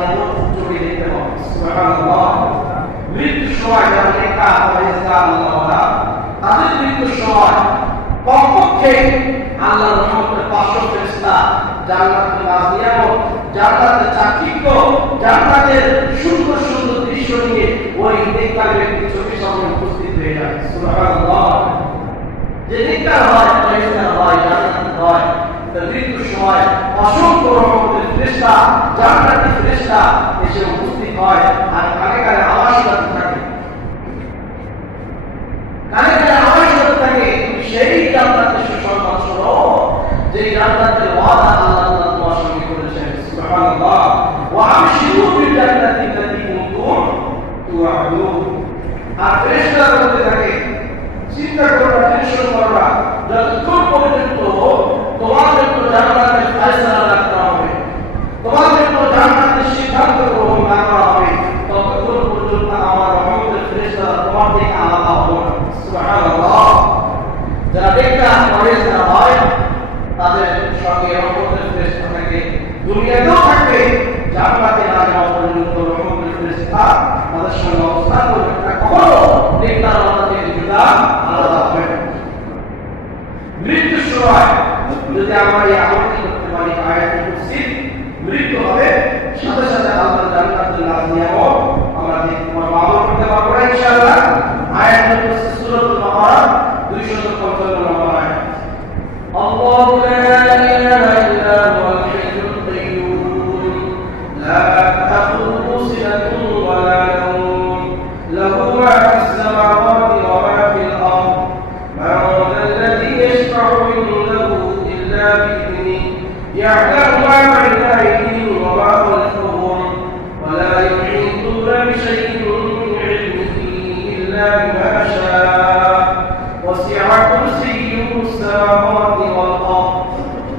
লাজিয়াত চোখে দেখতে হবে। সুবহানাল্লাহ। মৃত্যুর সময় যারা নেতা ফেরেশতা আল্লাহওয়ালা তাদের মৃত্যুর সময় কমপক্ষে আল্লাহর রহমতের 500 ফেরেশতা জান্নাতের লাজিয়াত, জান্নাতের চাকচিক্য, জান্নাতের সুন্দর সুন্দর দৃশ্য নিয়ে ওই নেতার ব্যক্তি চোখের সামনে উপস্থিত হয়ে যায়। সুবহানাল্লাহ। যে নেতা হয় ফেরেশতা হয় জান্নাত হয় তার মৃত্যুর সময় অসংখ্য রহমতের ফেরেশতা জান্নাতের ফেরেশতা এসে উপস্থিত হয় আর কানে কানে আওয়াজ করতে থাকে। কানে কানে আওয়াজ করতে থাকে সেই জান্নাতের সুসংবাদ শোনো যে জান্নাতের ওয়াদা আল্লাহ তোমার সঙ্গে করেছেন। সুবহানাল্লাহ। ওয়া আবশিরু বিল জান্নাতি আল্লাতী কুনতুম তুআদুন। আর ফেরেশতারা বলতে থাকে চিন্তা করো না, টেনশন করো না, যতক্ষণ পর্যন্ত তোমাদের তো জান্নাতের ফয়সালা না করা হবে, তোমাদের তো জান্নাতের সিদ্ধান্ত গ্রহণ না করা হবে, ততক্ষণ পর্যন্ত আমার রহমতের ফেরেশতারা তোমার থেকে আলাদা হবে না। সুবহানাল্লাহ। যারা নেতা ফেরেশতা হয় তাদের সঙ্গে রহমতের ফেরেশতা থাকে, দুনিয়াতেও থাকবে, জান্নাতে না যাওয়া পর্যন্ত রহমতের ফেরেশতা তাদের সঙ্গে অবস্থান করবে না, কখনো নেতার আলাদা থেকে জুদা আলাদা হবে না। মৃত্যুর সময় যদি আমরা এই আমলটি করতে পারি আয়াতুল কুরসি, মৃত্যু হবে সাথে সাথে আল্লাহ জান্নাতুল লাজিয়াত আমরা দেখতে পারবো, আমল করতে পারবো না ইনশাআল্লাহ। আয়াতুল কুরসি সূরাতুল বাকারা 255 নম্বর আয়াত। আল্লাহু লা ইলাহা ইল্লা হুয়াল হাইয়ুল কাইয়্যুম লা তাখুযুহু সিনাতুন ওয়া লা নাওম লাহু মা ফিস সামাওয়াতি ওয়া মা ফিল আরদ মান যাল্লাযী ইয়াশফা'u ইনদাহু ইল্লা বিইذنিহি ইয়া'লাmu মা বাইনা আইদিহিম ওয়া মা খালফাহুম ওয়া লা يحيطون بشيء من علمه إلا بما شاء وسع كرسيه السماوات والأرض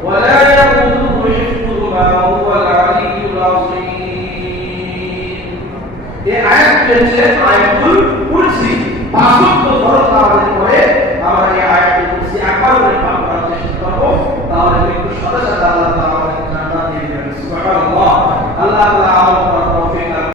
ولا يؤوده حفظهما وهو العلي العظيم. এই আয়াত হচ্ছে আয়াতুল কুরসি। 5 ধরো আমাদের পরে আমরা এই